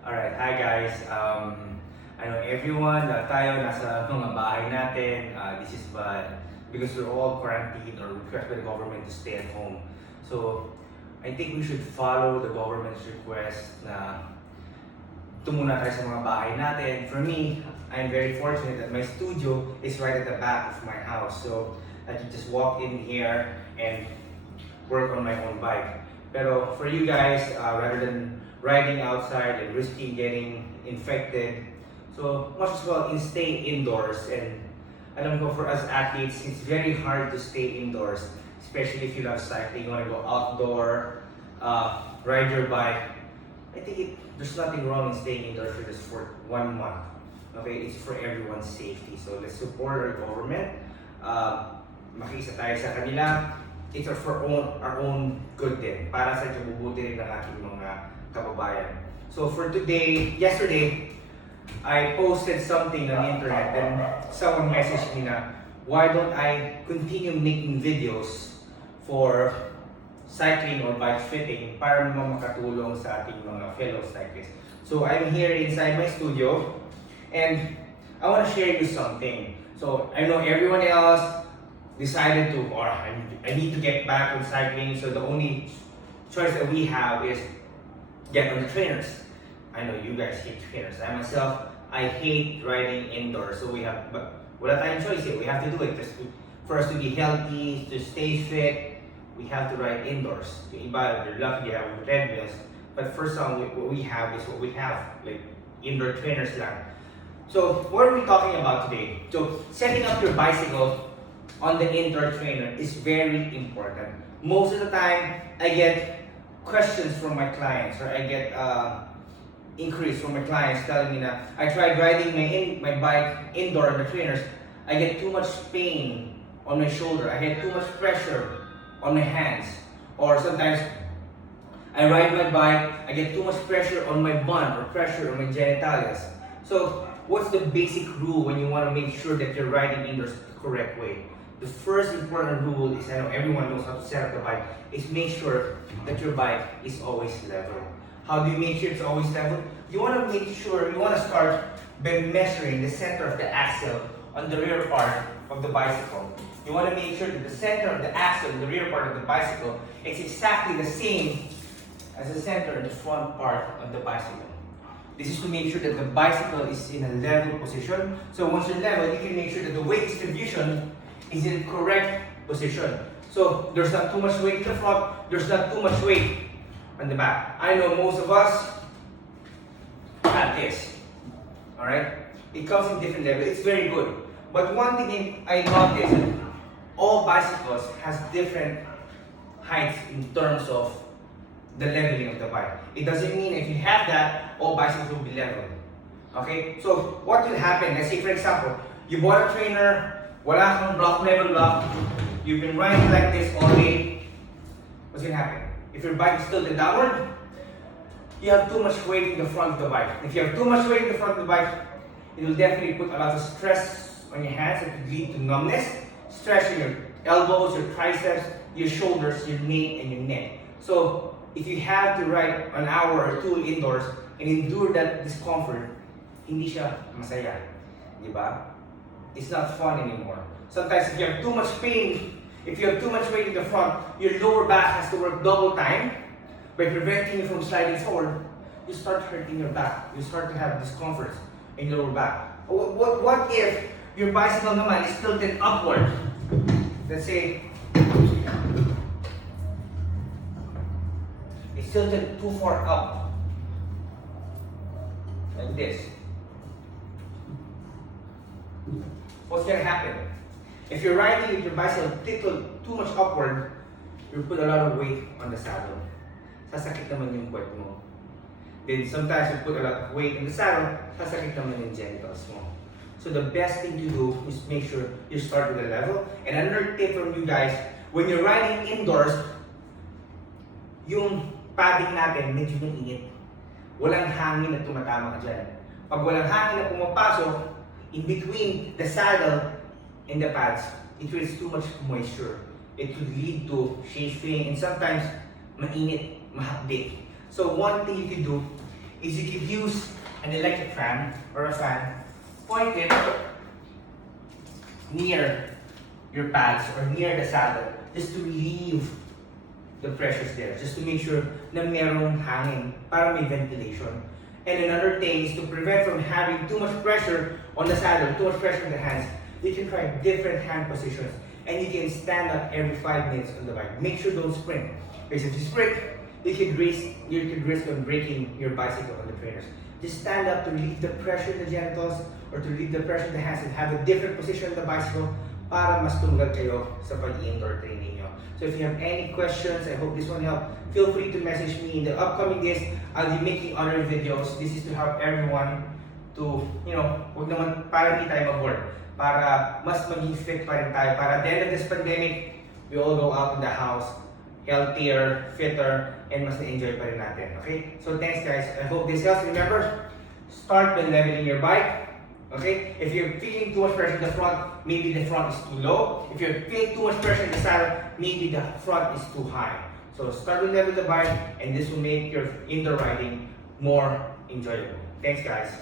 Alright, hi guys. I know everyone, tayo nasa mga bahay natin. This is because we're all quarantined or request by the government to stay at home. So, I think we should follow the government's request na tumuna tayo sa mga bahay natin. For me, I'm very fortunate that my studio is right at the back of my house. So, I can just walk in here and work on my own bike. Pero for you guys, rather than riding outside and risking getting infected, so much as well stay indoors. And alam ko for us athletes, it's very hard to stay indoors, especially if you love cycling, you want to go outdoor, ride your bike. I think there's nothing wrong in staying indoors for 1 month. Okay, it's for everyone's safety. So let's support our government. Makiisa tayo sa kanila. It's for our own good din. Para sa kabubuti rin ng ating mga kababayan. So for yesterday, I posted something on the internet and someone messaged me na, why don't I continue making videos for cycling or bike fitting para naman makatulong sa ating mga fellow cyclists. So I'm here inside my studio and I want to share you something. So I know everyone else decided to, or I need to get back on cycling, so the only choice that we have is get on the trainers. I know you guys hate trainers. I myself, I hate riding indoors. So but wala tayong choice here. We have to do it. For us to be healthy, to stay fit, we have to ride indoors. Yung iba, they're lucky they have treadmills. But for some, what we have is what we have, like indoor trainers lang. So what are we talking about today? So setting up your bicycle on the indoor trainer is very important. Most of the time, I get questions from my clients, or I get inquiries from my clients telling me that I tried riding my bike indoor on the trainers. I get too much pain on my shoulder. I get too much pressure on my hands. Or sometimes I ride my bike, I get too much pressure on my bun or pressure on my genitalias. So what's the basic rule when you want to make sure that you're riding indoors the correct way? The first important rule is, I know everyone knows how to set up the bike, is make sure that your bike is always level. How do you make sure it's always level? You want to start by measuring the center of the axle on the rear part of the bicycle. You want to make sure that the center of the axle in the rear part of the bicycle is exactly the same as the center in the front part of the bicycle. This is to make sure that the bicycle is in a level position. So once you're level, you can make sure that the weight distribution is in the correct position. So there's not too much weight in the front, there's not too much weight on the back. I know most of us have this. Alright? It comes in different levels. It's very good. But one thing I noticed, all bicycles has different heights in terms of the leveling of the bike. It doesn't mean if you have that, all bicycles will be level. Okay? So what will happen? Let's say for example, you bought a trainer, wala kang level block, you've been riding like this all day, what's gonna happen? If your bike is tilted downward, you have too much weight in the front of the bike. If you have too much weight in the front of the bike, it will definitely put a lot of stress on your hands. It could lead to numbness, stress in your elbows, your triceps, your shoulders, your knee, and your neck. So if you have to ride an hour or two indoors and endure that discomfort, hindi siya masaya. Di ba? It's not fun anymore. Sometimes if you have too much pain, if you have too much weight in the front, your lower back has to work double time by preventing you from sliding forward. You start hurting your back. You start to have discomfort in your lower back. What if your bicycle naman is tilted upward? Let's say it's tilted too far up, like this. What's gonna happen? If you're riding with your bicycle tilted too much upward, you put a lot of weight on the saddle. Sasakit naman yung puwet mo. Then sometimes you put a lot of weight in the saddle, sasakit naman yung genitals mo. So the best thing to do is make sure you start with a level. And another tip from you guys, when you're riding indoors, yung padding natin medyo mainit. Walang hangin na tumatama ka dyan. Pag walang hangin na pumapasok, in between the saddle and the pads, it creates too much moisture. It could lead to chafing and sometimes mainit, mahapdi. So one thing you can do is you could use an electric fan or a fan, point it near your pads or near the saddle just to relieve the pressures there, just to make sure na merong hangin para may ventilation. And another thing is to prevent from having too much pressure on the saddle, too much pressure on the hands. You can try different hand positions and you can stand up every 5 minutes on the bike. Make sure don't sprint. Because if you sprint, you could risk on breaking your bicycle on the trainers. Just stand up to relieve the pressure in the genitals or to relieve the pressure in the hands and have a different position on the bicycle para mas tunggal kayo sa pag-indoor training nyo. So if you have any questions, I hope this one helped. Feel free to message me in the upcoming days. I'll be making other videos. This is to help everyone to, huwag naman para hindi tayo mag-work. Para mas maging fit pa rin tayo. Para at the end of this pandemic, we all go out in the house healthier, fitter, and mas na-enjoy pa rin natin. Okay? So thanks guys. I hope this helps. Remember, start by leveling your bike. Okay? If you're feeling too much pressure in the front, maybe the front is too low. If you're feeling too much pressure in the saddle, maybe the front is too high. So start to level the bike, and this will make your indoor riding more enjoyable. Thanks guys.